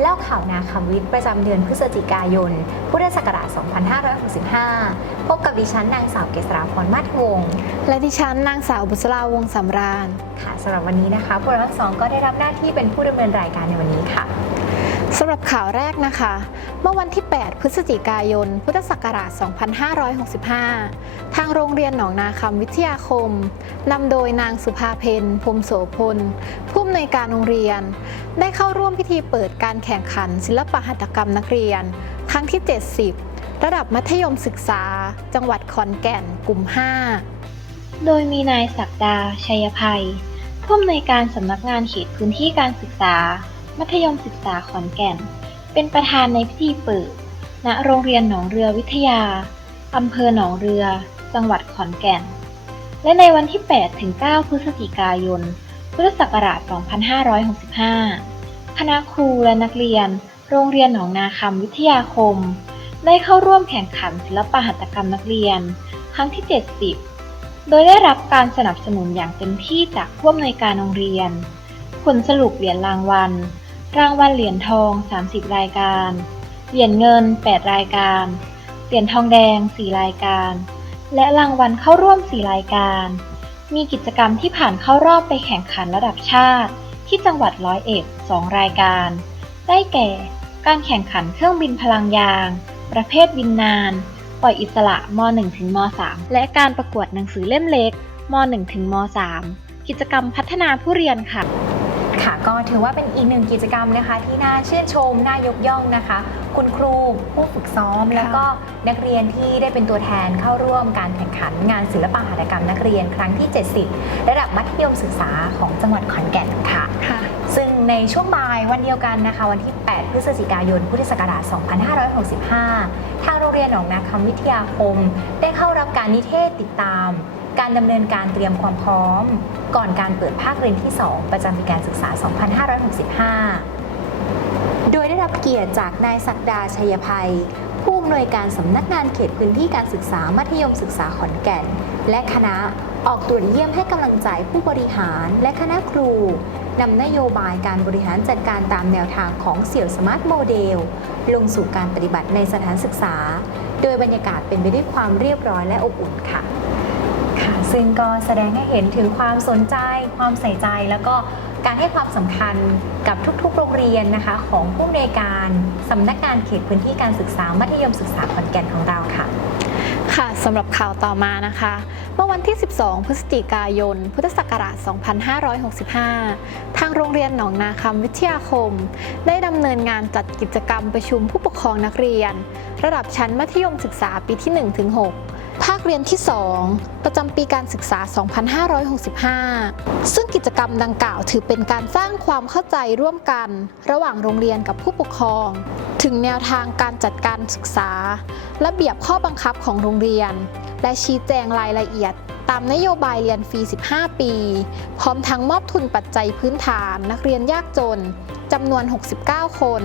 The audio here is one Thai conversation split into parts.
เล่าข่าวนาคำวิทย์ประจำเดือนพฤศจิกายน พุทธศักราช 2565 พบกับดิฉันนางสาวเกษราพรมาศวงศ์และดิฉันนางสาวบุษราวงศ์สำราญ ค่ะสำหรับวันนี้นะคะ พวกเราทั้งสองก็ได้รับหน้าที่เป็นผู้ดำเนินรายการในวันนี้ค่ะ สำหรับข่าวแรกนะคะ เมื่อวันที่ 8 พฤศจิกายน พุทธศักราช 2565 ทางโรงเรียนหนองนาคำวิทยาคม นำโดยนางสุภาเพนพรมโสพล ผู้อำนวยการโรงเรียน ได้เข้าร่วมพิธีเปิดการแข่งขัน ศิลปหัตถกรรมนักเรียน ครั้งที่ 70 ระดับมัธยมศึกษา จังหวัดขอนแก่น กลุ่ม 5 โดยมีนายศักดา ชัยภัย ผู้อำนวยการสำนักงานเขตพื้นที่การศึกษา มัธยมศึกษาขอนแก่น เป็นประธานในพิธีเปิด ณ โรงเรียนหนองเรือวิทยา อำเภอหนองเรือ จังหวัดขอนแก่น และในวันที่ 8 ถึง 9 พฤศจิกายน พุทธศักราช 2565 คณะครูและนักเรียน โรงเรียนหนองนาคำวิทยาคม ได้เข้าร่วมแข่งขันศิลปหัตถกรรมนักเรียน ครั้งที่ 70 โดยได้รับการสนับสนุนอย่างเต็มที่จากผู้อำนวยการโรงเรียน ผลสรุปเหรียญรางวัล รางวัลเหรียญทอง 30 รายการ เหรียญเงิน 8 รายการ เหรียญทองแดง 4 รายการ และรางวัลเข้าร่วม 4 รายการ มีกิจกรรมที่ผ่านเข้ารอบไปแข่งขันระดับชาติ ที่จังหวัดร้อยเอ็ด2รายการ ได้แก่ การแข่งขันเครื่องบินพลังยาง ประเภทบินนาน ปล่อยอิสระม .1 ถึงม .3 และการประกวดหนังสือเล่มเล็กม .1 ถึงม .3 กิจกรรมพัฒนาผู้เรียนค่ะค่ะ ก็ถือว่าเป็นอีกหนึ่งกิจกรรมนะคะ ที่น่าชื่นชมน่ายกย่องนะคะ คุณครูผู้ฝึกซ้อม แล้วก็นักเรียนที่ได้เป็นตัวแทนเข้าร่วมการแข่งขันงานศิลปะหัตถกรรมนักเรียนครั้งที่ 70 ระดับมัธยมศึกษาของจังหวัดขอนแก่นค่ะค่ะซึ่งในช่วงบ่ายวันเดียวกันนะคะ วันที่ 8 พฤศจิกายน พุทธศักราช 2565 ทางโรงเรียนหนองนาคำวิทยาคม ได้เข้ารับการนิเทศติดตาม การดำเนินการเตรียมความพร้อม ก่อนการเปิดภาคเรียนที่ 2 ประจำปีการศึกษา 2565 โดยได้รับเกียรติจากนายศักดาชัยภัย ผู้อำนวยการสำนักงานเขตพื้นที่การศึกษามัธยมศึกษาขอนแก่น และคณะออกตรวจเยี่ยมให้กำลังใจผู้บริหารและคณะครูนำนโยบายการบริหารจัดการตามแนวทางของเสี่ยวสมาร์ทโมเดล ลงสู่การปฏิบัติในสถานศึกษา โดยบรรยากาศเป็นไปด้วยความเรียบร้อยและอบอุ่นค่ะค่ะ ซึ่งก็แสดงให้เห็นถึงความสนใจ ความใส่ใจ แล้วก็การให้ความสำคัญกับทุกๆ โรงเรียนนะคะของผู้อำนวยการสำนักงานเขตพื้นที่การศึกษามัธยมศึกษาขอนแก่นของเราค่ะค่ะสำหรับข่าวต่อมานะคะ เมื่อวันที่ 12 พฤศจิกายน พุทธศักราช 2565 ทางโรงเรียนหนองนาคำวิทยาคม ได้ดำเนินงานจัดกิจกรรมประชุมผู้ปกครองนักเรียน ระดับชั้นมัธยมศึกษาปีที่ 1-6 ภาคเรียนที่ 2 ประจำปีการศึกษา 2565 ซึ่งกิจกรรมดังกล่าวถือเป็นการสร้างความเข้าใจร่วมกัน ระหว่างโรงเรียนกับผู้ปกครอง ถึงแนวทางการจัดการศึกษา ระเบียบข้อบังคับของโรงเรียน และชี้แจงรายละเอียดตามนโยบายเรียนฟรี 15 ปี พร้อมทั้งมอบทุนปัจจัยพื้นฐานนักเรียนยากจน จำนวน 69 คน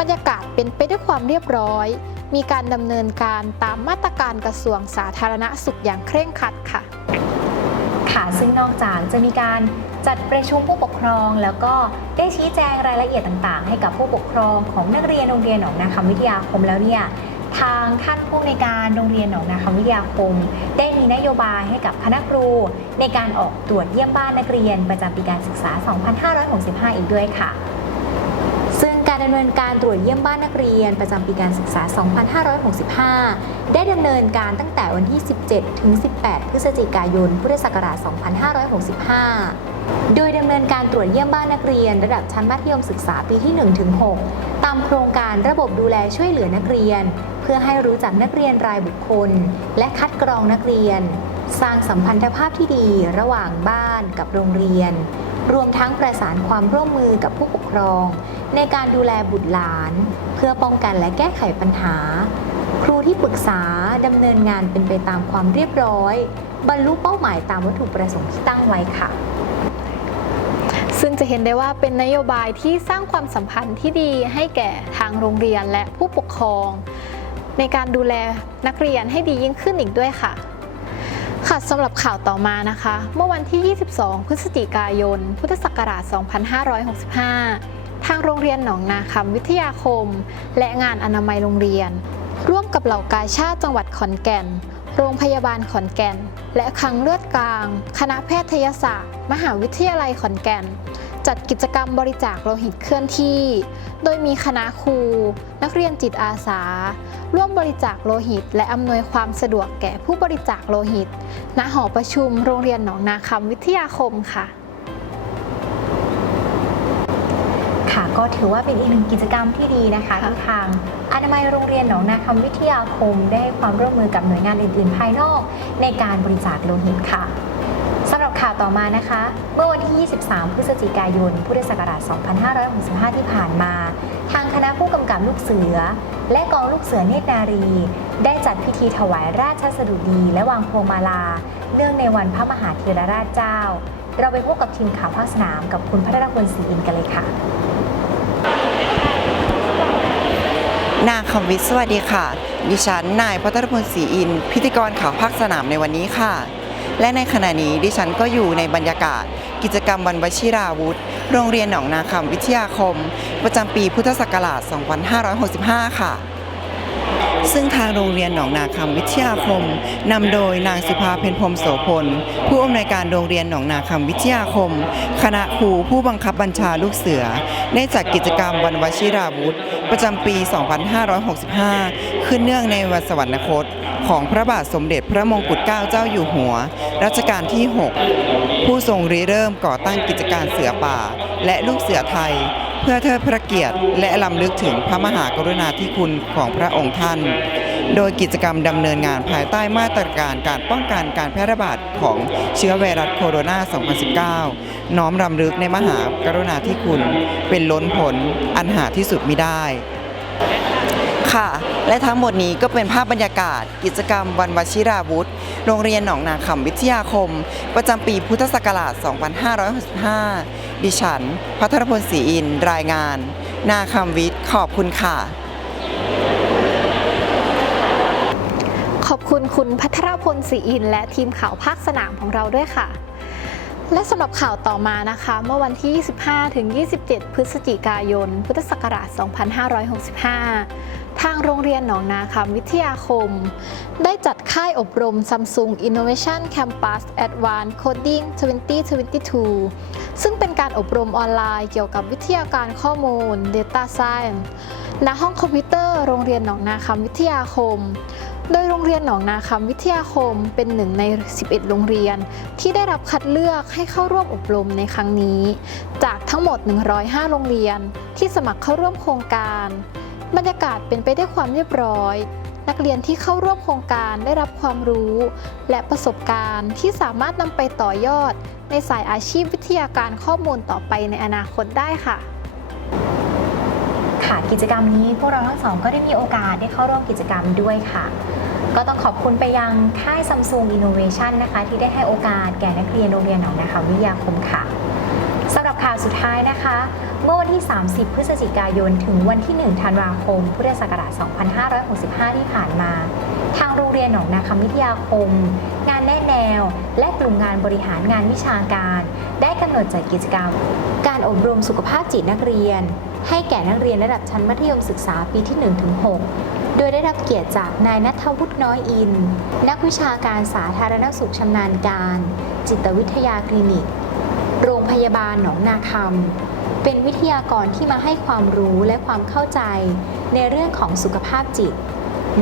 บรรยากาศเป็นไปด้วยความเรียบร้อย มีการดำเนินการตามมาตรการกระทรวงสาธารณสุขอย่างเคร่งครัดค่ะ ค่ะซึ่งนอกจากจะมีการจัดประชุมผู้ปกครอง แล้วก็ได้ชี้แจงรายละเอียดต่างๆ ให้กับผู้ปกครองของนักเรียนโรงเรียนหนองนาคำวิทยาคมแล้วเนี่ยทางท่านผู้ในการโรงเรียนหนองนาคำวิทยาคม ได้มีนโยบายให้กับคณะครู ในการออกตรวจเยี่ยมบ้านนักเรียนประจำปีการศึกษา 2565 อีกด้วยค่ะ ดำเนินการตรวจเยี่ยมบ้านนักเรียนประจำปีการศึกษา 2565 ได้ดำเนินการตั้งแต่วันที่ 17 ถึง 18 พฤศจิกายน พุทธศักราช 2565 โดยดำเนินการตรวจเยี่ยมบ้านนักเรียน ระดับชั้นมัธยมศึกษาปีที่1ถึง6ตามโครงการระบบดูแลช่วยเหลือนักเรียน เพื่อให้รู้จักนักเรียนรายบุคคล และคัดกรองนักเรียน สร้างสัมพันธภาพที่ดีระหว่างบ้านกับโรงเรียน รวมทั้งประสานความร่วมมือกับผู้ปกครอง ในการดูแลบุตรหลาน เพื่อป้องกันและแก้ไขปัญหา ครูที่ปรึกษาดำเนินงานเป็นไปตามความเรียบร้อย บรรลุเป้าหมายตามวัตถุประสงค์ที่ตั้งไว้ค่ะซึ่งจะเห็นได้ว่าเป็นนโยบายที่สร้างความสัมพันธ์ที่ดีให้แก่ทางโรงเรียนและผู้ปกครอง ในการดูแลนักเรียนให้ดียิ่งขึ้นอีกด้วยค่ะ ค่ะสำหรับข่าวต่อมานะคะ เมื่อวันที่ 22 พฤศจิกายน พุทธศักราช 2565างโรงเรียนหนองนาคำวิทยาคม และงานอนามัยโรงเรียน ร่วมกับเหล่ากาชาติจังหวัดขอนแก่น โรงพยาบาลขอนแก่น และคลังเลือดกลาง คณะแพทยศาสตร์ มหาวิทยาลัยขอนแก่น จัดกิจกรรมบริจาคโลหิตเคลื่อนที่ โดยมีคณะครู นักเรียนจิตอาสา ร่วมบริจาคโลหิต และอำนวยความสะดวกแก่ผู้บริจาคโลหิต ณ หอประชุมโรงเรียนหนองนาคำวิทยาคมค่ะ ก็ถือว่าเป็นอีกหนึ่งกิจกรรมที่ดีนะคะค่ะที่ทางอนามัยโรงเรียนหนองนาคำวิทยาคม ได้ให้ความร่วมมือกับหน่วยงานอื่นๆ ภายนอก ในการบริจาคโลหิตค่ะสำหรับข่าวต่อมานะคะ เมื่อวันที่ 23 พฤศจิกายน พุทธศักราช 2565 ที่ผ่านมา ทางคณะผู้กำกับลูกเสือ และกองลูกเสือเนตรนารี ได้จัดพิธีถวายราชสดุดี และวางพวงมาลา เนื่องในวันพระมหาธีรราชเจ้า เราไปพบกับทีมข่าวภาคสนามกับคุณพัฒนพลศรีอินทร์กันเลยค่ะ นางคำวิทย์สวัสดีค่ะ ดิฉันนายพัทรพลศรีอิน พิธีกรข่าวภาคสนามในวันนี้ค่ะ และในขณะนี้ดิฉันก็อยู่ในบรรยากาศ กิจกรรมวันวชิราวุธ โรงเรียนหนองนาคำวิทยาคม ประจำปีพุทธศักราช 2565 ค่ะ ซึ่งทางโรงเรียนหนองนาคำวิทยาคมนำโดยนางสุภาเพ็ญพรมโสพล ผู้อำนวยการโรงเรียนหนองนาคำวิทยาคม คณะครูผู้บังคับบัญชาลูกเสือ ได้จัดกิจกรรมวันวชิราวุธ ประจำปี 2565 ขึ้นเนื่องในวันสวรรคตของพระบาทสมเด็จพระมงกุฎเกล้าเจ้าอยู่หัว รัชกาลที่ 6 ผู้ทรงริเริ่มก่อตั้งกิจการเสือป่า และลูกเสือไทย เพื่อเทิดพระเกียรติและลำลึกถึงพระมหากรุณาธิคุณของพระองค์ท่าน โดยกิจกรรมดำเนินงานภายใต้มาตรการการป้องกันการแพร่ระบาดของเชื้อไวรัสโคโรนา 2019 น้อมรำลึกในมหากรุณาธิคุณ เป็นล้นผลอันหาที่สุดมิได้ค่ะและทั้งหมดนี้ก็เป็นภาพบรรยากาศ กิจกรรมวันวชิราวุธ โรงเรียนหนองนาคำวิทยาคม ประจำปีพุทธศักราช 2565 ดิฉัน พัทรพลศรีอิน รายงาน นาคำวิทย์ ขอบคุณค่ะ ขอบคุณคุณพัทรพลศรีอิน และทีมข่าวภาคสนามของเราด้วยค่ะและสำหรับข่าวต่อมานะคะ เมื่อวันที่ 25 ถึง 27 พฤศจิกายน พุทธศักราช 2565 ทางโรงเรียนหนองนาคำวิทยาคม ได้จัดค่ายอบรม Samsung Innovation Campus Advanced Coding 2022 ซึ่งเป็นการอบรมออนไลน์เกี่ยวกับวิทยาการข้อมูล Data Science ณห้องคอมพิวเตอร์โรงเรียนหนองนาคำวิทยาคม โดยโรงเรียนหนองนาคำวิทยาคมเป็นหนึ่งใน 11 โรงเรียน ที่ได้รับคัดเลือกให้เข้าร่วมอบรมในครั้งนี้ จากทั้งหมด 105 โรงเรียนที่สมัครเข้าร่วมโครงการ บรรยากาศเป็นไปได้วยความเรียบร้อย นักเรียนที่เข้าร่วมโครงการได้รับความรู้ และประสบการณ์ที่สามารถนำไปต่อยอด ในสายอาชีพวิทยาการข้อมูลต่อไปในอนาคตได้ค่ะ ค่ะกิจกรรมนี้พวกเราทั้งสองก็ได้มีโอกาสได้เข้าร่วมกิจกรรมด้วยค่ะ ก็ต้องขอบคุณไปยังค่าย Samsung Innovation นะคะ ที่ได้ให้โอกาสแก่นักเรียนโรงเรียนหนองนาคำวิทยาคมค่ะ ข่าวสุดท้ายนะคะ เมื่อวันที่ 30 พฤศจิกายน ถึงวันที่ 1 ธันวาคม พุทธศักราช 2565 ที่ผ่านมา ทางโรงเรียนหนองนาคำวิทยาคม งานแนะแนว และกลุ่มงานบริหารงานวิชาการ ได้กำหนดจัดกิจกรรม การอบรมสุขภาพจิตนักเรียน ให้แก่นักเรียนระดับชั้นมัธยมศึกษาปีที่ 1-6โดยได้รับเกียรติจากนายนัทวุฒิน้อยอิน นักวิชาการสาธารณสุขชำนาญการ จิตวิทยาคลินิก พยาบาลหนองนาคำเป็นวิทยากรที่มาให้ความรู้และความเข้าใจในเรื่องของสุขภาพจิต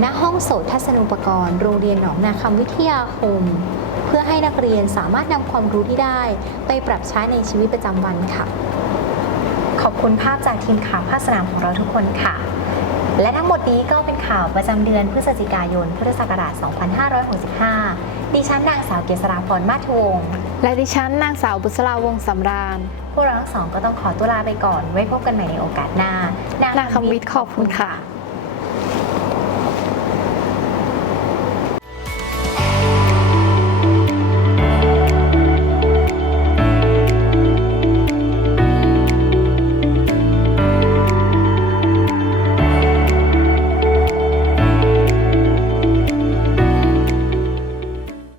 ณ ห้องโสตทัศนูปกรณ์ โรงเรียนหนองนาคำวิทยาคม เพื่อให้นักเรียนสามารถนำความรู้ที่ได้ไปปรับใช้ในชีวิตประจำวันค่ะ ขอบคุณภาพจากทีมข่าวภาคสนามของเราทุกคนค่ะ และทั้งหมดนี้ก็เป็นข่าวประจำเดือนพฤศจิกายน พุทธศักราช 2565 ดิฉันนางสาวเกษราพรมาทวงศ์ และดิฉันนางสาวบุษราวงศ์สำราญ พวกเราทั้งสองก็ต้องขอตัวลาไปก่อน ไว้พบกันใหม่ในโอกาสหน้านาคำวิทย์ขอบคุณค่ะ